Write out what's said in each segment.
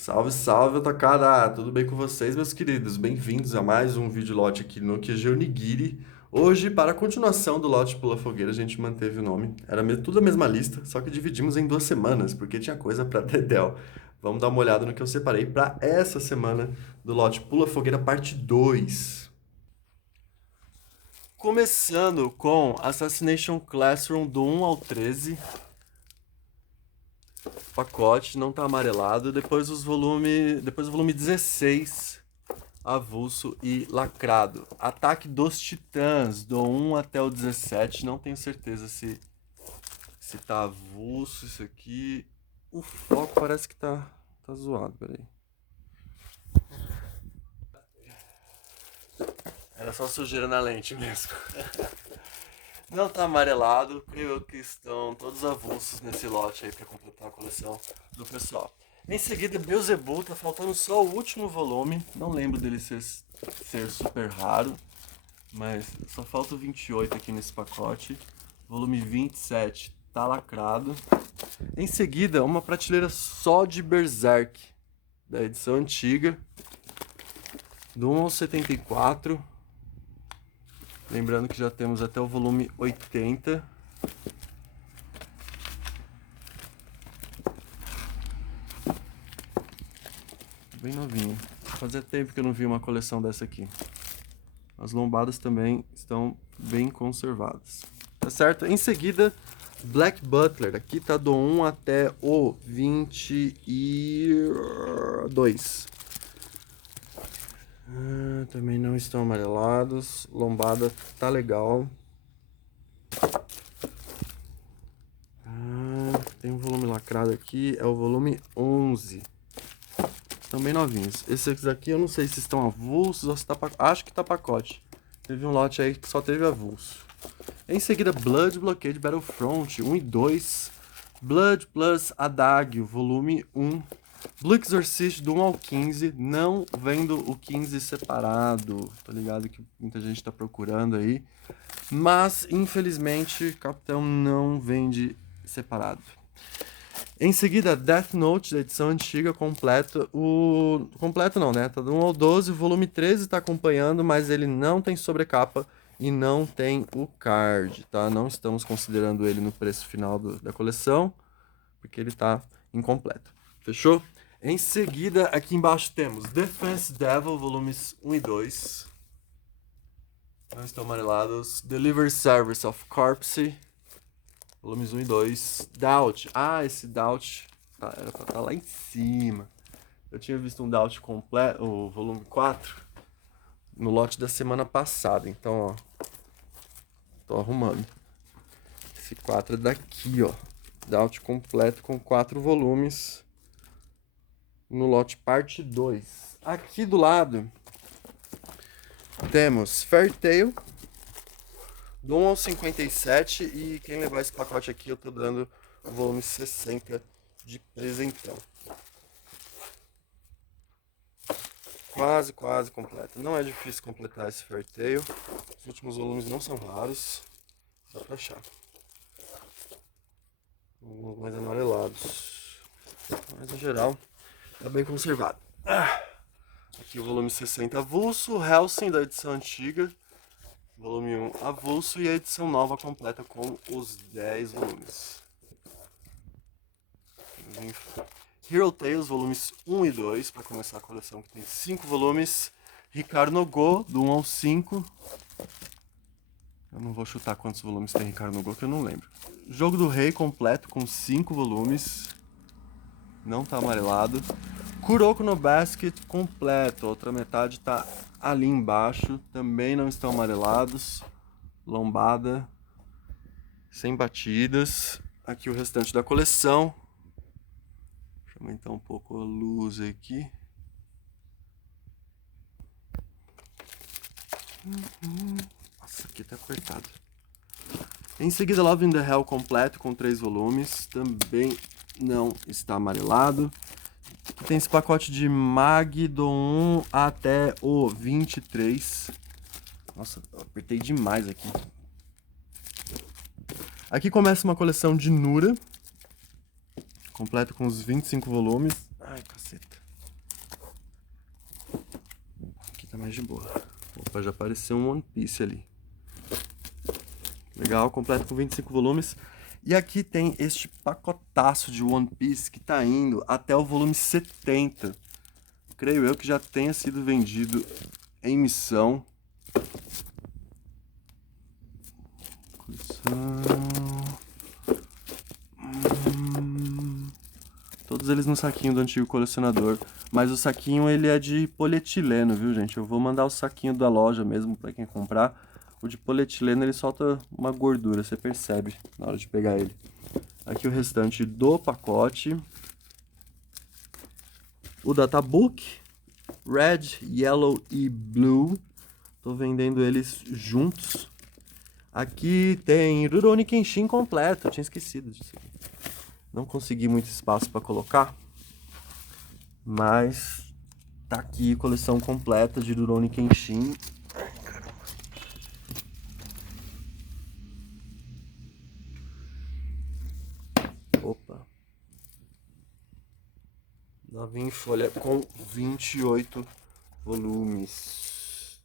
Salve, salve, Otacada! Tudo bem com vocês, meus queridos? Bem-vindos a mais um vídeo lote aqui no QG Onigiri. Hoje, para a continuação do lote Pula Fogueira, a gente manteve o nome. Era tudo a mesma lista, só que dividimos em 2 semanas, porque tinha coisa para dedéu. Vamos dar uma olhada no que eu separei para essa semana do lote Pula Fogueira parte 2. Começando com Assassination Classroom do 1 ao 13. Pacote, não tá amarelado. Depois o volume 16, avulso e lacrado. Ataque dos Titãs, do 1 até o 17. Não tenho certeza se tá avulso isso aqui. O foco parece que tá zoado, peraí. Era só sujeira na lente mesmo. Não tá amarelado, creio eu que estão todos avulsos nesse lote aí pra completar a coleção do pessoal. Em seguida, Beelzebub, tá faltando só o último volume. Não lembro dele ser super raro, mas só falta o 28 aqui nesse pacote. Volume 27 tá lacrado. Em seguida, uma prateleira só de Berserk, da edição antiga, do 1 ao 74. Lembrando que já temos até o volume 80. Bem novinho. Fazia tempo que eu não vi uma coleção dessa aqui. As lombadas também estão bem conservadas. Tá certo? Em seguida, Black Butler. Aqui tá do 1 até o 22. Também não estão amarelados. Lombada tá legal. Tem um volume lacrado aqui. É o volume 11. Estão bem novinhos. Esses aqui eu não sei se estão avulsos ou se tá pacote. Acho que tá pacote. Teve um lote aí que só teve avulso. Em seguida, Blood Blockade Battlefront 1 e 2. Blood Plus Adagio, volume 1. Blue Exorcist do 1 ao 15. Não vendo o 15 separado. Tô ligado que muita gente tá procurando aí. Mas, infelizmente, Capitão não vende separado. Em seguida, Death Note, da edição antiga, completo. Completo não, né? Tá do 1 ao 12, o volume 13 tá acompanhando, mas ele não tem sobrecapa e não tem o card, tá? Não estamos considerando ele no preço final da coleção, porque ele tá incompleto. Fechou? Em seguida, aqui embaixo temos Defense Devil, volumes 1 e 2. Não estão amarelados. Deliver Service of Corpse, volumes 1 e 2. Doubt. Esse Doubt era pra estar lá em cima. Eu tinha visto um Doubt completo, o volume 4, no lote da semana passada. Então, ó. Tô arrumando. Esse 4 é daqui, ó. Doubt completo com 4 volumes. No lote parte 2. Aqui do lado temos Fairy Tail do 1 ao 57, e quem levar esse pacote aqui eu tô dando o volume 60 de presentão. Quase completo. Não é difícil completar esse Fairy Tail. Os últimos volumes não são raros. Dá pra achar. Uns mais amarelados. Mas, em geral, tá bem conservado. Aqui o volume 60 avulso. Hellsing, da edição antiga. Volume 1 avulso. E a edição nova completa com os 10 volumes. Hero Tales, volumes 1 e 2, para começar a coleção, que tem 5 volumes. Ricardo no Go, do 1 ao 5. Eu não vou chutar quantos volumes tem Ricardo no Go, que eu não lembro. Jogo do Rei completo, com 5 volumes. Não tá amarelado. Kuroko no Basket completo, a outra metade tá ali embaixo. Também não estão amarelados. Lombada, sem batidas. Aqui o restante da coleção. Deixa eu aumentar um pouco a luz aqui. Nossa, aqui tá apertado. Em seguida, Love in the Hell completo com 3 volumes. Também não está amarelado. Aqui tem esse pacote de Mag do 1 até o 23. Nossa, eu apertei demais aqui. Aqui começa uma coleção de Nura. Completo com os 25 volumes. Ai, caceta. tá mais de boa. Opa, já apareceu um One Piece ali. Legal, completo com 25 volumes. E aqui tem este pacotaço de One Piece que tá indo até o volume 70. Creio eu que já tenha sido vendido em missão. Todos eles no saquinho do antigo colecionador. Mas o saquinho ele é de polietileno, viu, gente? Eu vou mandar o saquinho da loja mesmo pra quem comprar. O de polietileno ele solta uma gordura, você percebe na hora de pegar ele. Aqui o restante do pacote. O Databook, Red, Yellow e Blue. Tô vendendo eles juntos. Aqui tem Rurouni Kenshin completo, eu tinha esquecido disso aqui. Não consegui muito espaço para colocar, mas tá aqui coleção completa de Rurouni Kenshin. Opa. Novinho em folha com 28 volumes.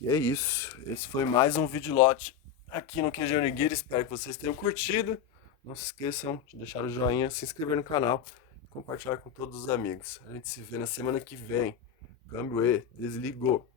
E é isso. Esse foi mais um videolote aqui no QG Onigiri. Espero que vocês tenham curtido. Não se esqueçam de deixar o joinha, se inscrever no canal e compartilhar com todos os amigos. A gente se vê na semana que vem. Câmbio E, desligou.